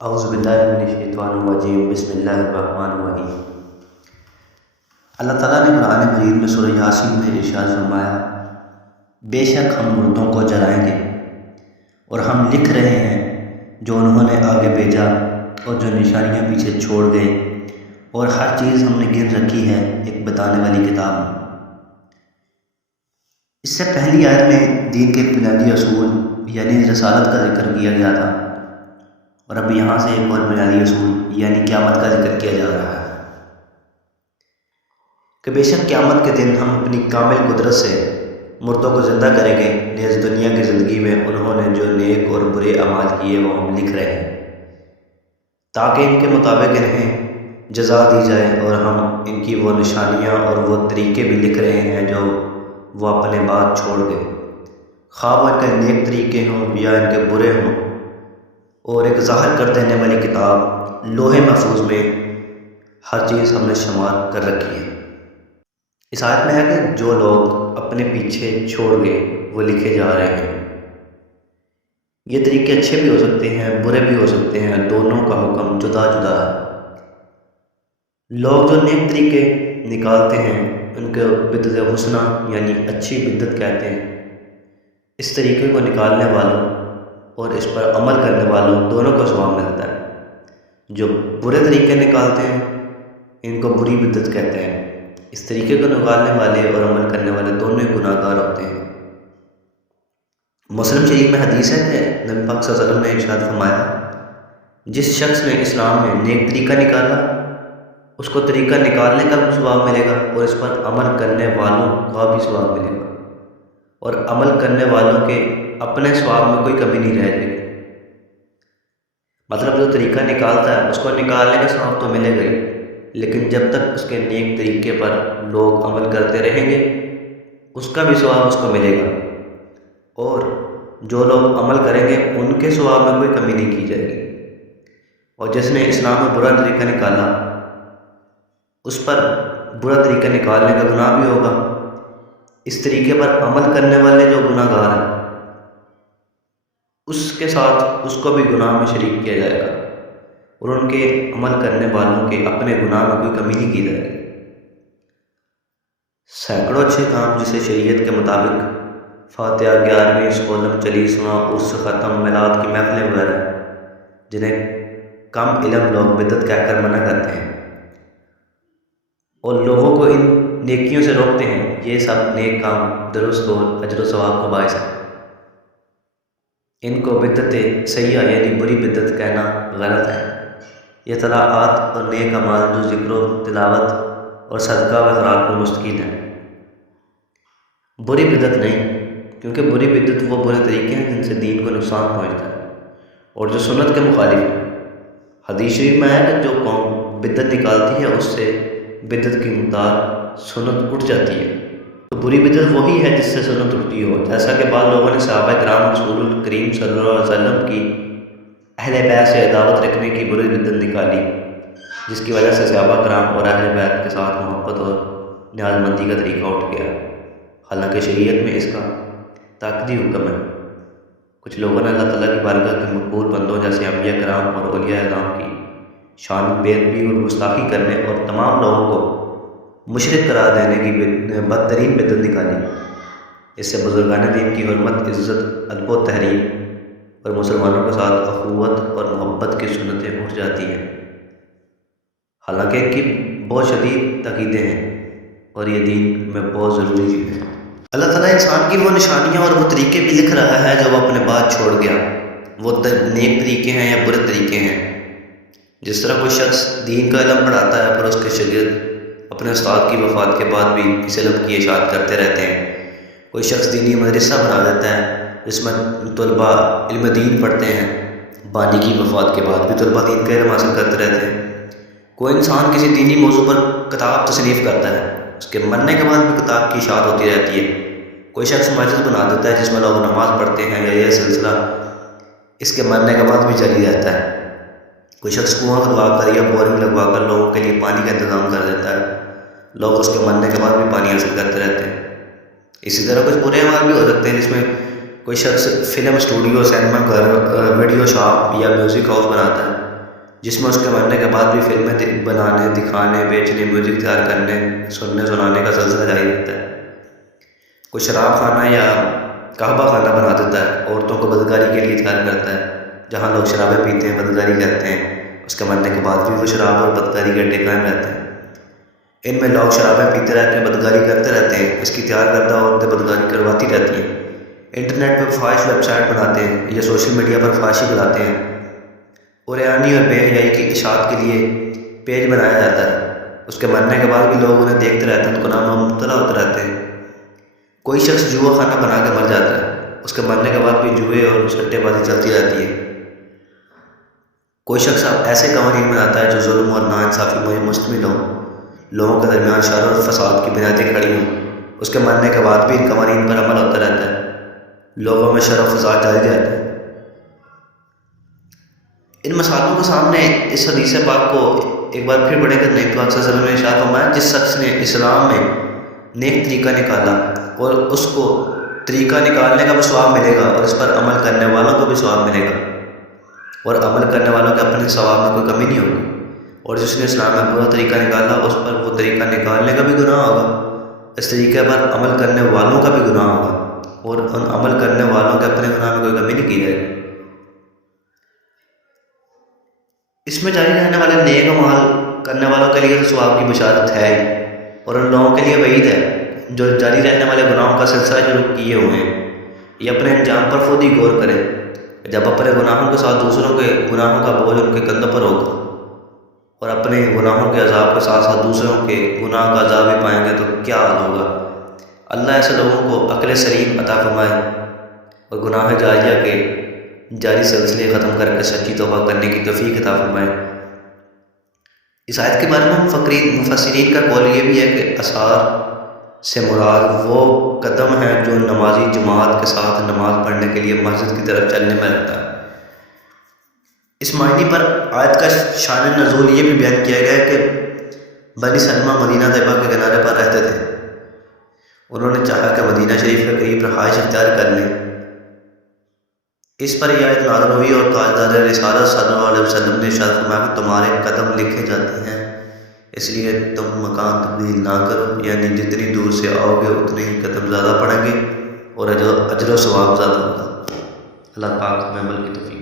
اعوذ باللہ من الشیطان الرجیم بسم اللہ الرحمن الرحیم۔ اللہ تعالیٰ نے قرآن مجید میں سورہ یاسین میں ارشاد فرمایا، بے شک ہم مردوں کو جلائیں گے اور ہم لکھ رہے ہیں جو انہوں نے آگے بھیجا اور جو نشانیاں پیچھے چھوڑ گئے، اور ہر چیز ہم نے گن رکھی ہے ایک بتانے والی کتاب میں۔ اس سے پہلی آیت میں دین کے بنیادی اصول یعنی رسالت کا ذکر کیا گیا تھا، اور اب یہاں سے ایک اور بنیادی اصول یعنی قیامت کا ذکر کیا جا رہا ہے کہ بے شک قیامت کے دن ہم اپنی کامل قدرت سے مردوں کو زندہ کریں گے۔ نیز دنیا کی زندگی میں انہوں نے جو نیک اور برے اعمال کیے وہ ہم لکھ رہے ہیں تاکہ ان کے مطابق انہیں جزا دی جائے، اور ہم ان کی وہ نشانیاں اور وہ طریقے بھی لکھ رہے ہیں جو وہ اپنے بعد چھوڑ گئے، خواہ وہ ان کے نیک طریقے ہوں یا ان کے برے ہوں، اور ایک ظاہر کر دینے والی کتاب لوح محفوظ میں ہر چیز ہم نے شمار کر رکھی ہے۔ اس آیت میں ہے کہ جو لوگ اپنے پیچھے چھوڑ گئے وہ لکھے جا رہے ہیں۔ یہ طریقے اچھے بھی ہو سکتے ہیں، برے بھی ہو سکتے ہیں، دونوں کا حکم جدا جدا ہے۔ لوگ جو نیک طریقے نکالتے ہیں ان کو بدعت حسنہ یعنی اچھی بدعت کہتے ہیں۔ اس طریقے کو نکالنے والوں اور اس پر عمل کرنے والوں دونوں کو ثواب ملتا ہے۔ جو برے طریقے نکالتے ہیں ان کو بری بدعت کہتے ہیں۔ اس طریقے کو نکالنے والے اور عمل کرنے والے دونوں ہی گناہ گار ہوتے ہیں۔ مسلم شریف میں حدیث ہے کہ نبی پاک صلی اللہ علیہ وسلم نے ارشاد فرمایا، جس شخص نے اسلام میں نیک طریقہ نکالا اس کو طریقہ نکالنے کا بھی ثواب ملے گا، اور اس پر عمل کرنے والوں کا بھی ثواب ملے گا، اور عمل کرنے والوں کے اپنے ثواب میں کوئی کمی نہیں رہ جائے گی۔ مطلب جو طریقہ نکالتا ہے اس کو نکالنے کا ثواب تو ملے گا ہی، لیکن جب تک اس کے نیک طریقے پر لوگ عمل کرتے رہیں گے اس کا بھی ثواب اس کو ملے گا، اور جو لوگ عمل کریں گے ان کے ثواب میں کوئی کمی نہیں کی جائے گی۔ اور جس نے اسلام میں برا طریقہ نکالا اس پر برا طریقہ نکالنے کا گناہ بھی ہوگا، اس طریقے پر عمل کرنے والے جو گناہ گار ہیں اس کے ساتھ اس کو بھی گناہ میں شریک کیا جائے گا، اور ان کے عمل کرنے والوں کے اپنے گناہ میں کوئی کمی نہیں کی جائے گی۔ سینکڑوں اچھے کام جسے شریعت کے مطابق فاتحہ، 11ویں، 16، 40واں، عرس، ختم، میلاد کی محفلیں وغیرہ جنہیں کم علم لوگ بدعت کہہ کر منع کرتے ہیں اور لوگوں کو ان نیکیوں سے روکتے ہیں، یہ سب نیک کام درست اور اجر و ثواب کا باعث ہے۔ ان کو بدعت سیئہ یعنی بری بدعت کہنا غلط ہے۔ یہ طاعات اور نیک اعمال جو ذکر و تلاوت اور صدقہ و خیرات پر مشتمل ہے، بری بدعت نہیں، کیونکہ بری بدعت وہ برے طریقے ہیں جن سے دین کو نقصان پہنچتا ہے اور جو سنت کے مخالف ہے۔ حدیث شریف میں ہے کہ جو قوم بدعت نکالتی ہے اس سے بدعت کی مقدار سنت اٹھ جاتی ہے۔ تو بری بدعت وہی ہے جس سے سنت اٹھتی ہو، جیسا کہ بعض لوگوں نے صحابہ کرام رسول کریم صلی اللہ علیہ وسلم کی اہل بیت سے دعوت رکھنے کی بری بدعت نکالی، جس کی وجہ سے صحابہ کرام اور اہل بیت کے ساتھ محبت اور نیاز مندی کا طریقہ اٹھ گیا، حالانکہ شریعت میں اس کا تاکیدی حکم ہے۔ کچھ لوگوں نے اللہ تعالیٰ کی بارگاہ کے مقبول بندوں جیسے انبیاء کرام اور اولیاء اعظام کی شان میں بے ادبی اور گستاخی کرنے اور تمام لوگوں کو مشرک قرار دینے کی بدترین بدعت نکالی۔ اس سے بزرگان دین کی حرمت، عزت، ادب و تحریم اور مسلمانوں کے ساتھ اخوت اور محبت کی سنتیں اٹھ جاتی ہیں، حالانکہ ان کی بہت شدید تاکیدیں ہیں اور یہ دین میں بہت ضروری چیز ہے۔ اللہ تعالیٰ انسان کی وہ نشانیاں اور وہ طریقے بھی لکھ رہا ہے جو وہ اپنے بعد چھوڑ گیا، وہ نیک طریقے ہیں یا برے طریقے ہیں۔ جس طرح کوئی شخص دین کا علم پڑھاتا ہے پھر اس کے شاگرد اپنے استاد کی وفات کے بعد بھی اس علم کی اشاعت کرتے رہتے ہیں۔ کوئی شخص دینی مدرسہ بنا دیتا ہے جس میں طلباء علم دین پڑھتے ہیں، بانی کی وفات کے بعد بھی طلباء دین کا علم حاصل کرتے رہتے ہیں۔ کوئی انسان کسی دینی موضوع پر کتاب تصنیف کرتا ہے، اس کے مرنے کے بعد بھی کتاب کی اشاعت ہوتی رہتی ہے۔ کوئی شخص مسجد بنا دیتا ہے جس میں لوگ نماز پڑھتے ہیں، یا یہ سلسلہ اس کے مرنے کے بعد بھی جاری رہتا ہے۔ کوئی شخص کنواں لگوا کر یا بورنگ لگوا کر لوگوں کے لیے پانی کا انتظام کر دیتا ہے، لوگ اس کے مرنے کے بعد بھی پانی حاصل کرتے رہتے ہیں۔ اسی طرح کچھ برے اعمال بھی ہو سکتے ہیں جس میں کوئی شخص فلم اسٹوڈیو، سینما گھر، ویڈیو شاپ یا میوزک ہاؤس بناتا ہے، جس میں اس کے مرنے کے بعد بھی فلمیں بنانے، دکھانے، بیچنے، میوزک تیار کرنے، سننے سنانے کا سلسلہ جاری رہتا ہے۔ کوئی شراب خانہ یا قہوہ خانہ بنا دیتا ہے، عورتوں کو بدکاری کے لیے تیار کرتا ہے، جہاں لوگ شرابیں پیتے ہیں، بدکاری کرتے ہیں، اس کے مرنے کے بعد بھی وہ شراب اور بدکاری کے اڈے قائم رہتے ہیں۔ ان میں لوگ شرابیں پیتے رہتے ہیں، بدکاری کرتے رہتے ہیں، اس کی تیار کردہ عورتیں بدکاری کرواتی رہتی ہیں۔ انٹرنیٹ پر فحش ویب سائٹ بناتے ہیں یا سوشل میڈیا پر فحاشی بناتے ہیں، عریانی اور بے حیائی کی اشاعت کے لیے پیج بنایا جاتا ہے۔ اس کے مرنے کے بعد بھی لوگ انہیں دیکھتے رہتے ہیں، ان کو نام مبتلا ہوتے رہتے ہیں۔ کوئی شخص جوا خانہ بنا کے مر جاتا ہے، اس کے مرنے کے بعد بھی جوئے اور سٹے بازی چلتی رہتی ہے۔ کوئی شخص ایسے قوانین بناتا ہے جو ظلم اور ناانصافی میں مشتمل ہوں، لوگوں کے درمیان شر اور فساد کی بنیادیں کھڑی ہوں، اس کے مرنے کے بعد بھی ان قوانین پر عمل ہوتا رہتا ہے، لوگوں میں شر و فساد جاری رہتا ہے۔ ان مسائلوں کے سامنے اس حدیث پاک کو ایک بار پھر پڑھیں کہ نبی پاک صلی اللہ علیہ وسلم نے ارشاد فرمایا، جس شخص نے اسلام میں نیک طریقہ نکالا اور اس کو طریقہ نکالنے کا بھی ثواب ملے گا اور اس پر عمل کرنے والوں کو بھی ثواب ملے گا، اور عمل کرنے والوں کے اپنے ثواب میں کوئی کمی نہیں ہوگی۔ اور جس نے اسلام میں برا طریقہ نکالا اس پر وہ طریقہ نکالنے کا بھی گناہ ہوگا، اس طریقے پر عمل کرنے والوں کا بھی گناہ ہوگا، اور ان عمل کرنے والوں کے اپنے گناہ میں کوئی کمی نہیں کی جائے گی۔ اس میں جاری رہنے والے نیک اعمال کرنے والوں کے لیے تو ثواب کی بشارت ہے ہی، اور ان لوگوں کے لیے وعید ہے جو جاری رہنے والے گناہوں کا سلسلہ شروع کیے ہوئے ہیں۔ یہ اپنے انجام پر خود ہی غور کریں، جب اپنے گناہوں کے ساتھ دوسروں کے گناہوں کا بوجھ ان کے کندھوں پر ہوگا، اور اپنے گناہوں کے عذاب کے ساتھ ساتھ دوسروں کے گناہ کا عذاب بھی پائیں گے تو کیا حال ہوگا۔ اللہ ایسے لوگوں کو عقل سلیم عطا فرمائے اور گناہ جاریہ کے جاری سلسلے ختم کر کے سچی توبہ کرنے کی توفیق عطا فرمائے۔ اس آیت کے بارے میں مفسرین کا قول یہ بھی ہے کہ اثار سے مراد وہ قدم ہے جو نمازی جماعت کے ساتھ نماز پڑھنے کے لیے مسجد کی طرف چلنے میں لگتا ہے۔ اس معنی پر آیت کا شان نزول یہ بھی بیان کیا گیا ہے کہ بنی سلمہ مدینہ طیبہ کے کنارے پر رہتے تھے، انہوں نے چاہا کہ مدینہ شریف کے قریب رہائش اختیار کر لیں۔ اس پر یہ آیت نازل ہوئی اور تاجدار رسالت صلی اللہ علیہ وسلم نے ارشاد فرمایا کہ تمہارے قدم لکھے جاتے ہیں، اس لیے تم مکان تبدیل نہ کرو، یعنی جتنی دور سے آؤ گے اتنے ہی قدم زیادہ پڑیں گے اور اجر و ثواب زیادہ ہوگا۔ اللہ پاک ہمیں عمل کی توفیق